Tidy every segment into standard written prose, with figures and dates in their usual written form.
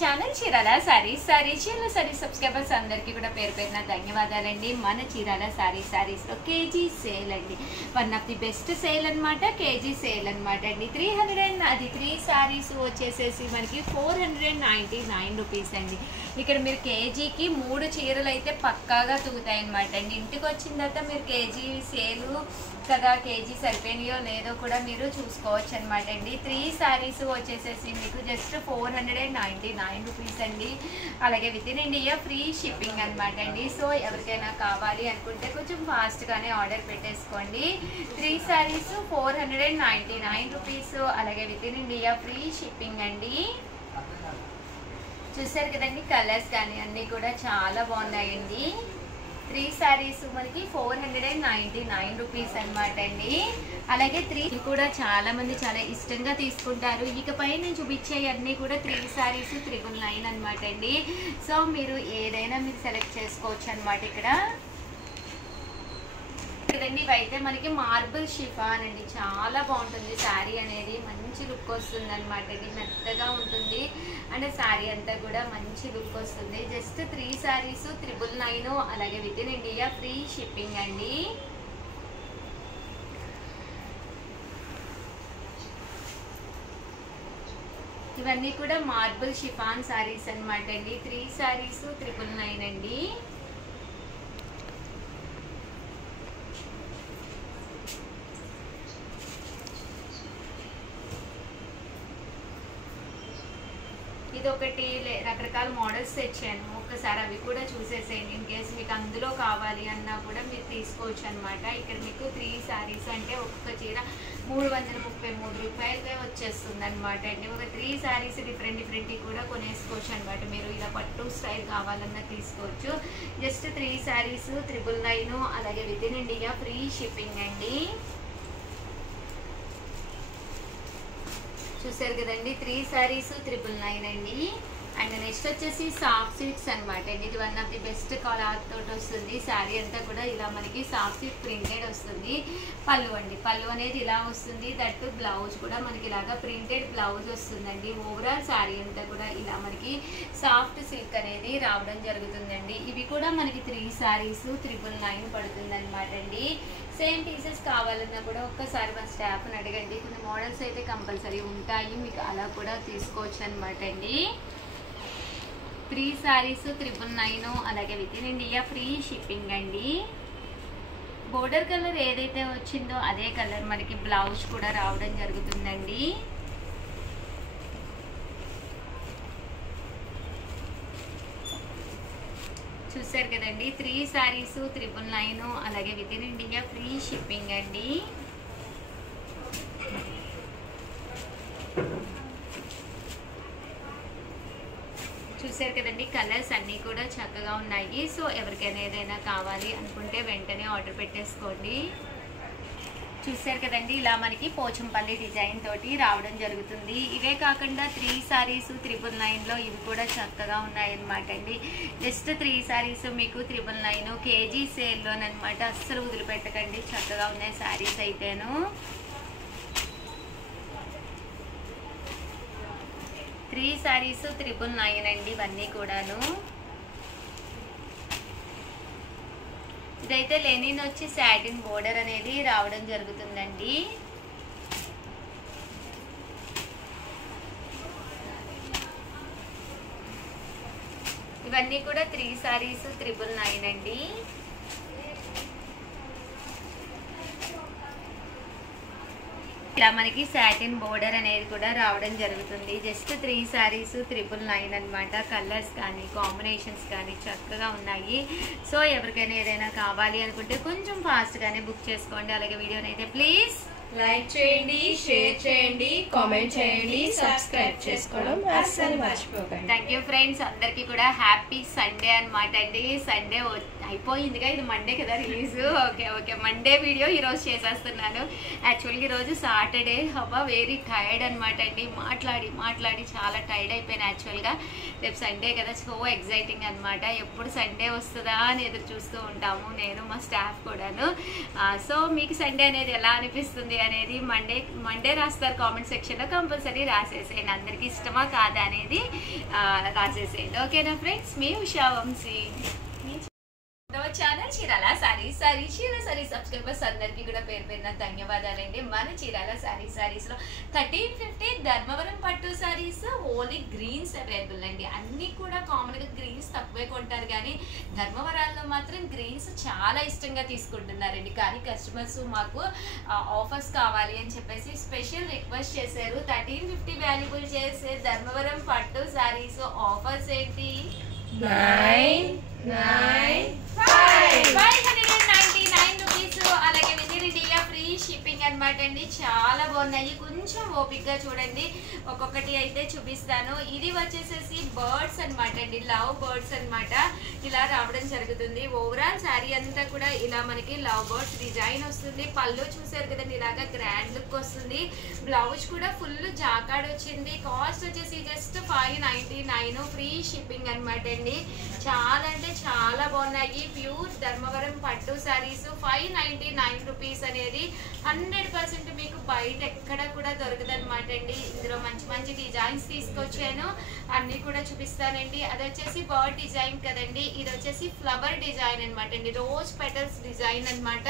Channel Chirala saris subscribers అందరికీ కూడా పేరు పేరున ధన్యవాదాలండి. మన చీరాల సారీస్ లో కేజీ సేల్ అండి. One of the best sale అన్నమాట. కేజీ సేల్ అన్నమాట అండి. 3 సారీస్ వచ్చేసేసి మనకి 499 రూపీస్ అండి. ఇక్కడ మీరు కేజీకి 3 చీరలు అయితే పక్కాగా తూగుతాయి అన్నమాట అండి. ఇంటికి వచ్చిన తర్వాత మీరు కేజీ సేలు కదా, కేజీ సరిపోయినాయో లేదో కూడా మీరు చూసుకోవచ్చు అనమాట అండి. 3 సారీస్ వచ్చేసేసి మీకు జస్ట్ 499 రూపీస్ అండి. అలాగే with in India free shipping అనమాట అండి. సో ఎవరికైనా కావాలి అనుకుంటే కొంచెం ఫాస్ట్గానే ఆర్డర్ పెట్టేసుకోండి. 3 సారీస్ 499 రూపీస్, అలాగే with in India free shipping అండి. చూసారు కదండి, కలర్స్ కానీ అన్నీ కూడా చాలా బాగున్నాయండి. 3 సారీస్ మనకి 499 రూపీస్ అనమాట అండి. అలాగే 3 కూడా చాలా మంది చాలా ఇష్టంగా తీసుకుంటారు. ఇకపై నేను చూపించే అన్నీ కూడా 3 సారీస్ 999 అనమాట అండి. సో మీరు ఏదైనా మీరు సెలెక్ట్ చేసుకోవచ్చు అనమాట. ఇక్కడ కదండి, ఇవైతే మనకి మార్బుల్ షిఫాన్ అండి. చాలా బాగుంటుంది శారీ అనేది, మంచి లుక్ వస్తుంది అనమాట. ఇది మెత్తగా ఉంటుంది అంటే శారీ అంతా కూడా మంచి లుక్ వస్తుంది. జస్ట్ 3 సారీస్ 999, అలాగే with in India free shipping అండి. ఇవన్నీ కూడా మార్బుల్ షిఫాన్ సారీస్ అనమాట అండి. 3 సారీస్ 999 అండి. ఇది ఒకటి రకరకాల మోడల్స్ తెచ్చాను, ఒకసారి అవి కూడా చూసేసేయండి. ఇన్ కేసు మీకు అందులో కావాలి అన్నా కూడా మీరు తీసుకోవచ్చు అనమాట. ఇక్కడ మీకు 3 సారీస్ అంటే ఒక్కొక్క చీర 333 రూపాయలకే వచ్చేస్తుంది అనమాట అండి. ఒక 3 సారీస్ డిఫరెంట్ కూడా కొనేసుకోవచ్చు అనమాట. మీరు ఇలా పట్టు స్టైల్ కావాలన్నా తీసుకోవచ్చు. జస్ట్ 3 సారీస్ 999, అలాగే with in India free shipping అండి. చూసారు కదండి, 3 సారీస్ 999 అండి. అండ్ నెక్స్ట్ వచ్చేసి సాఫ్ట్ సిల్క్స్ అనమాట అండి. ఇది one of the best cloth తోటి వస్తుంది. శారీ అంతా కూడా ఇలా మనకి సాఫ్ట్ సిల్క్ ప్రింటెడ్ వస్తుంది. పళ్ళు అండి, పళ్ళు అనేది ఇలా వస్తుంది. దట్టు బ్లౌజ్ కూడా మనకి ఇలాగా ప్రింటెడ్ బ్లౌజ్ వస్తుందండి. ఓవరాల్ శారీ అంతా కూడా ఇలా మనకి సాఫ్ట్ సిల్క్ అనేది రావడం జరుగుతుందండి. ఇవి కూడా మనకి 3 సారీస్ 999 పడుతుంది అనమాట అండి. సేమ్ పీసెస్ కావాలన్నా కూడా ఒక్కసారి మన స్టాఫ్ని అడగండి. కొన్ని మోడల్స్ అయితే కంపల్సరీ ఉంటాయి, మీకు అలా కూడా తీసుకోవచ్చు అనమాట అండి. 3 సారీస్ 999, అలాగే with in India free shipping అండి. బోర్డర్ కలర్ ఏదైతే వచ్చిందో అదే కలర్ మనకి బ్లౌజ్ కూడా రావడం జరుగుతుందండి. చూసారు కదండి, 3 సారీస్ 999, అలాగే with in India free shipping అండి. చూసారు కదండి, కలర్స్ అన్నీ కూడా చక్కగా ఉన్నాయి. సో ఎవరికైనా ఏదైనా కావాలి అనుకుంటే వెంటనే ఆర్డర్ పెట్టేసుకోండి. చూసారు కదండి, ఇలా మనకి పోచంపల్లి డిజైన్ తోటి రావడం జరుగుతుంది. ఇవే కాకుండా 3 సారీస్ 999లో ఇవి కూడా చక్కగా ఉన్నాయన్నమాట అండి. జస్ట్ 3 సారీస్ మీకు 999 కేజీ సేల్లోనమాట. అస్సలు వదిలిపెట్టకండి, చక్కగా ఉన్నాయి సారీస్ అయితేను. 3 సారీస్ 999 అండి ఇవన్నీ కూడాను. ఇదైతే లెనిన్ వచ్చి సాటిన్ బోర్డర్ అనేది రావడం జరుగుతుందండి. ఇవన్నీ కూడా 3 సారీస్ 999 అండి. ఇలా మనకి సాటిన్ బోర్డర్ అనేది కూడా రావడం జరుగుతుంది. జస్ట్ 3 సారీస్ 999 అనమాట. కలర్స్ కానీ కాంబినేషన్స్ కానీ చక్కగా ఉన్నాయి. సో ఎవరికైనా ఏదైనా కావాలి అనుకుంటే కొంచెం ఫాస్ట్గానే బుక్ చేసుకోండి. అలాగే వీడియోని అయితే ప్లీజ్ లైక్ చేయండి, షేర్ చేయండి, కామెంట్ చేయండి, సబ్స్క్రైబ్ చేసుకోవడం అస్సలు మర్చిపోకండి. Thank you friends. అందరికీ కూడా హ్యాపీ సండే అనమాట అండి. సండే అయిపోయిందిగా, ఇది మండే కదా release. Okay okay, Monday video ఈరోజు చేసేస్తున్నాను. యాక్చువల్గా ఈరోజు సాటర్డే, హవ్వ వెరీ టైర్డ్ అనమాట అండి. మాట్లాడి చాలా టైర్డ్ అయిపోయాను యాక్చువల్గా. రేపు సండే కదా, సో ఎగ్జైటింగ్ అనమాట. ఎప్పుడు సండే వస్తుందా అని ఎదురు చూస్తూ ఉంటాము, నేను మా స్టాఫ్ కూడాను. సో మీకు సండే అనేది ఎలా అనిపిస్తుంది అనేది మండే రాస్తారు కామెంట్ సెక్షన్లో, కంపల్సరీ రాసేసేయండి. అందరికీ ఇష్టమా కాదా అనేది రాసేసేయండి. ఓకేనా ఫ్రెండ్స్, మీ ఉషా వంశీ ఛానల్ చీరాల సారీస్ సబ్స్క్రైబర్స్ అందరికీ కూడా పేరు పేరున ధన్యవాదాలండి. మన చీరాల సారీస్ లో 1350 ధర్మవరం పట్టు సారీస్ ఓన్లీ గ్రీన్స్ అవైలబుల్ అండి. అన్ని కూడా కామన్ గా గ్రీన్స్ తక్కువే కొంటారు, కానీ ధర్మవరాల్లో మాత్రం గ్రీన్స్ చాలా ఇష్టంగా తీసుకుంటున్నారండి. కానీ కస్టమర్స్ మాకు ఆఫర్స్ కావాలి అని చెప్పేసి స్పెషల్ రిక్వెస్ట్ చేశారు. 1350 వాల్యుబుల్ చేసే ధర్మవరం పట్టు సారీస్ ఆఫర్స్ ఏంటి? 599 రూపీస్. అలాగే విత్ ఇండియా ఫ్రీ షిప్పింగ్ అనమాట అండి. చాలా బాగున్నాయి, కొంచెం ఓపిక్గా చూడండి, ఒక్కొక్కటి అయితే చూపిస్తాను. ఇది వచ్చేసేసి బర్డ్స్ అనమాట అండి, లవ్ బర్డ్స్ అనమాట. ఇలా రావడం జరుగుతుంది. ఓవరాల్ శారీ అంతా కూడా ఇలా మనకి లవ్ బర్డ్స్ డిజైన్ వస్తుంది. పళ్ళు చూసారు కదండి, ఇలాగా గ్రాండ్ లుక్ వస్తుంది. బ్లౌజ్ కూడా ఫుల్ జాకాడ్ వచ్చింది. కాస్ట్ వచ్చేసి జస్ట్ 599 ఫ్రీ షిప్పింగ్ అనమాట అండి. చాలా అంటే చాలా బాగున్నాయి. ప్యూర్ ధర్మవరం పట్టు శారీస్ 599 రూపీస్ అనేది 100% మీకు బయట ఎక్కడ కూడా దొరకదు అనమాట అండి. ఇందులో మంచి మంచి డిజైన్స్ తీసుకొచ్చాను, అన్ని కూడా చూపిస్తానండి. అది వచ్చేసి బర్డ్ డిజైన్ కదండి, ఇది వచ్చేసి ఫ్లవర్ డిజైన్ అనమాట అండి. రోజ్ పెటల్స్ డిజైన్ అనమాట.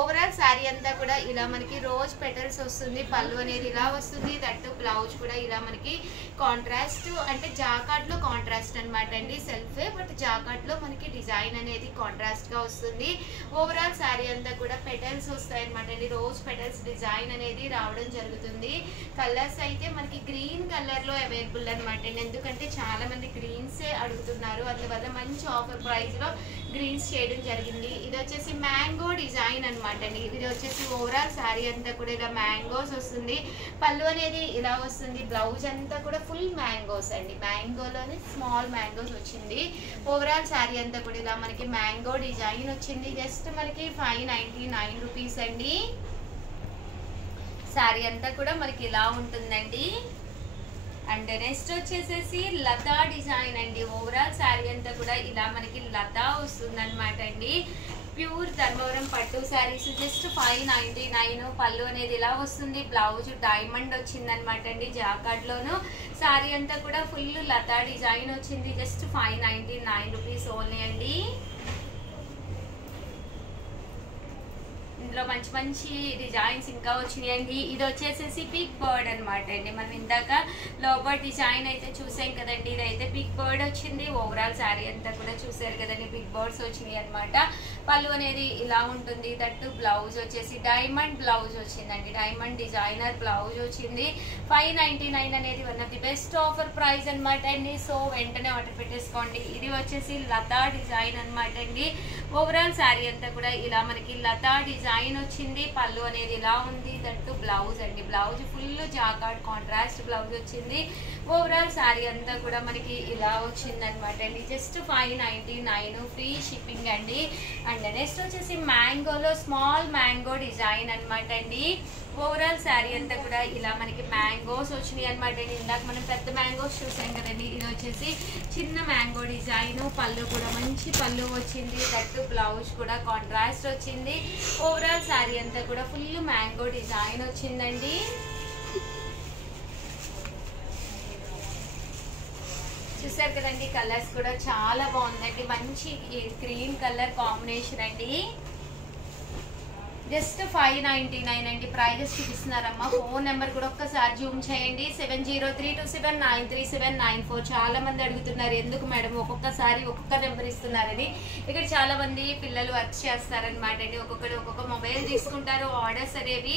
ఓవరాల్ శారీ అంతా కూడా ఇలా మనకి రోజ్ పెటల్స్ వస్తుంది. పళ్ళు అనేది ఇలా వస్తుంది. దట్టు బ్లౌజ్ కూడా ఇలా మనకి కాంట్రాస్ట్, అంటే జాకాట్ లో కాంట్రాస్ట్ అనమాట అండి. సెల్ఫే బట్ జాకాట్ లో మనకి డిజైన్ అనేది కాంట్రాస్ట్ గా వస్తుంది. ఓవరాల్ శారీ అంతా కూడా పెటల్స్ వస్తాయి అనమాట అండి. రోజ్ పెటల్స్ డిజైన్ అనేది రావడం జరుగుతుంది. కలర్స్ అయితే మనకి గ్రీన్ కలర్ లో అవైలబుల్ అనమాట అండి. ఎందుకంటే చాలా మంది గ్రీన్సే అడుగుతున్నారు, అందువల్ల మంచి ఆఫర్ ప్రైస్ లో గ్రీన్స్ చేయడం జరిగింది. ఇది వచ్చేసి మ్యాంగో డిజైన్ అనమాట అండి. ఇది వచ్చేసి ఓవరాల్ శారీ అంతా కూడా ఇలా మ్యాంగోస్ వస్తుంది. పళ్ళు అనేది ఇలా వస్తుంది. బ్లౌజ్ అంతా కూడా ఫుల్ మ్యాంగోస్ అండి, మ్యాంగోలోనే స్మాల్ మ్యాంగోస్ వచ్చింది. ఓవరాల్ శారీ అంతా కూడా ఇలా మనకి మ్యాంగో డిజైన్ వచ్చింది. జస్ట్ మనకి 599 రూపీస్ అండి. శారీ అంతా కూడా మనకి ఇలా ఉంటుందండి. అండ్ నెక్స్ట్ వచ్చేసేసి లతా డిజైన్ అండి. ఓవరాల్ శారీ అంతా కూడా ఇలా మనకి లతా వస్తుంది అనమాట అండి. ప్యూర్ ధర్మవరం పట్టు శారీస్ జస్ట్ 599. పళ్ళు అనేది ఇలా వస్తుంది. బ్లౌజ్ డైమండ్ వచ్చింది అనమాట అండి, జాకాట్ లోను. శారీ అంతా కూడా ఫుల్ లతా డిజైన్ వచ్చింది. జస్ట్ 599 రూపీస్ ఓన్లీ అండి. ఇందులో మంచి మంచి డిజైన్స్ ఇంకా వచ్చినాయండి. ఇది వచ్చేసేసి బిగ్ బర్డ్ అనమాట అండి. మనం ఇందాక లో బర్డ్ డిజైన్ అయితే చూసాం కదండి, ఇదైతే బిగ్ బర్డ్ వచ్చింది. ఓవరాల్ శారీ అంతా కూడా చూసారు కదండి, బిగ్ బర్డ్స్ వచ్చినాయి అనమాట. పళ్ళు అనేది ఇలా ఉంటుంది. దట్టు బ్లౌజ్ వచ్చేసి డైమండ్ బ్లౌజ్ వచ్చిందండి, డైమండ్ డిజైనర్ బ్లౌజ్ వచ్చింది. 599 అనేది one of the best offer price అనమాట అండి. సో వెంటనే ఆర్డర్ పెట్టేసుకోండి. ఇది వచ్చేసి లతా డిజైన్ అనమాట అండి. ఓవరాల్ శారీ అంతా కూడా ఇలా మనకి లతా డిజైన్ వచ్చింది. పళ్ళు అనేది ఇలా ఉంది. దట్టు బ్లౌజ్ అండి, బ్లౌజ్ ఫుల్ జాకాట్ కాంట్రాస్ట్ బ్లౌజ్ వచ్చింది. ఓవరాల్ శారీ అంతా కూడా మనకి ఇలా వచ్చింది అనమాట అండి. జస్ట్ 599 ఫ్రీ షిప్పింగ్ అండి. అండ్ నెక్స్ట్ వచ్చేసి మ్యాంగోలో స్మాల్ మ్యాంగో డిజైన్ అనమాట అండి. ఓవరాల్ శారీ అంతా కూడా ఇలా మనకి మ్యాంగోస్ వచ్చినాయి అనమాట అండి. ఇందాక మనం పెద్ద మ్యాంగోస్ చూసాం కదండి, ఇది వచ్చేసి చిన్న మ్యాంగో డిజైన్. పళ్ళు కూడా మంచి పళ్ళు వచ్చింది. దట్టు బ్లౌజ్ కూడా కాంట్రాస్ట్ వచ్చింది. ఓవరాల్ శారీ అంతా కూడా ఫుల్ మ్యాంగో డిజైన్ వచ్చిందండి. చూసారు కదండి, కలర్స్ కూడా చాలా బాగుందండి. మంచి క్రీమ్ కలర్ కాంబినేషన్ అండి. జస్ట్ 599 అండి. ప్రైజెస్ చూపిస్తున్నారమ్మా. ఫోన్ నెంబర్ కూడా ఒక్కసారి జూమ్ చేయండి, 7032793794. చాలా మంది అడుగుతున్నారు ఎందుకు మేడం ఒక్కొక్కసారి ఒక్కొక్క నెంబర్ ఇస్తున్నారని. ఇక్కడ చాలా మంది పిల్లలు వర్క్ చేస్తారనమాట అండి. ఒక్కొక్క మొబైల్ తీసుకుంటారు. ఆర్డర్స్ అనేవి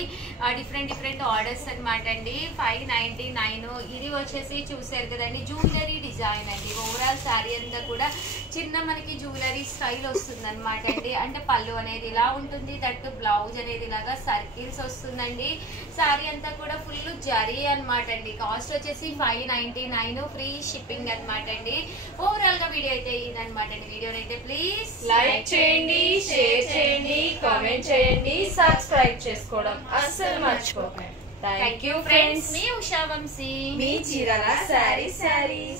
డిఫరెంట్ ఆర్డర్స్ అనమాట అండి. 599. ఇది వచ్చేసి చూసారు కదండి, జ్యువెలరీ డిజైన్ అండి. ఓవరాల్ శారీ అంతా కూడా చిన్న మనకి జ్యువెలరీ స్టైల్ వస్తుంది అనమాట అండి. అంటే పళ్ళు అనేది ఇలా ఉంటుంది. దట్టు బ్లౌజ్ బ్లౌజ్ అనేది ఇలాగా సర్కిల్స్ వస్తుందండి. శారీ అంతా కూడా ఫుల్ జరీ అనమాట అండి. కాస్ట్ వచ్చేసి 599, ఫ్రీ షిప్పింగ్ అనమాట అండి. ఓవరాల్ గా వీడియో అయితే ఇదనమాట అండి. వీడియోని అయితే ప్లీజ్ లైక్ చేయండి, షేర్ చేయండి, కామెంట్ చేయండి, సబ్స్క్రైబ్ చేసుకోవడం అస్సలు మర్చిపోకండి. Thank you friends. మీ ఉషా వంశీ, మీ చీరాల శారీస్.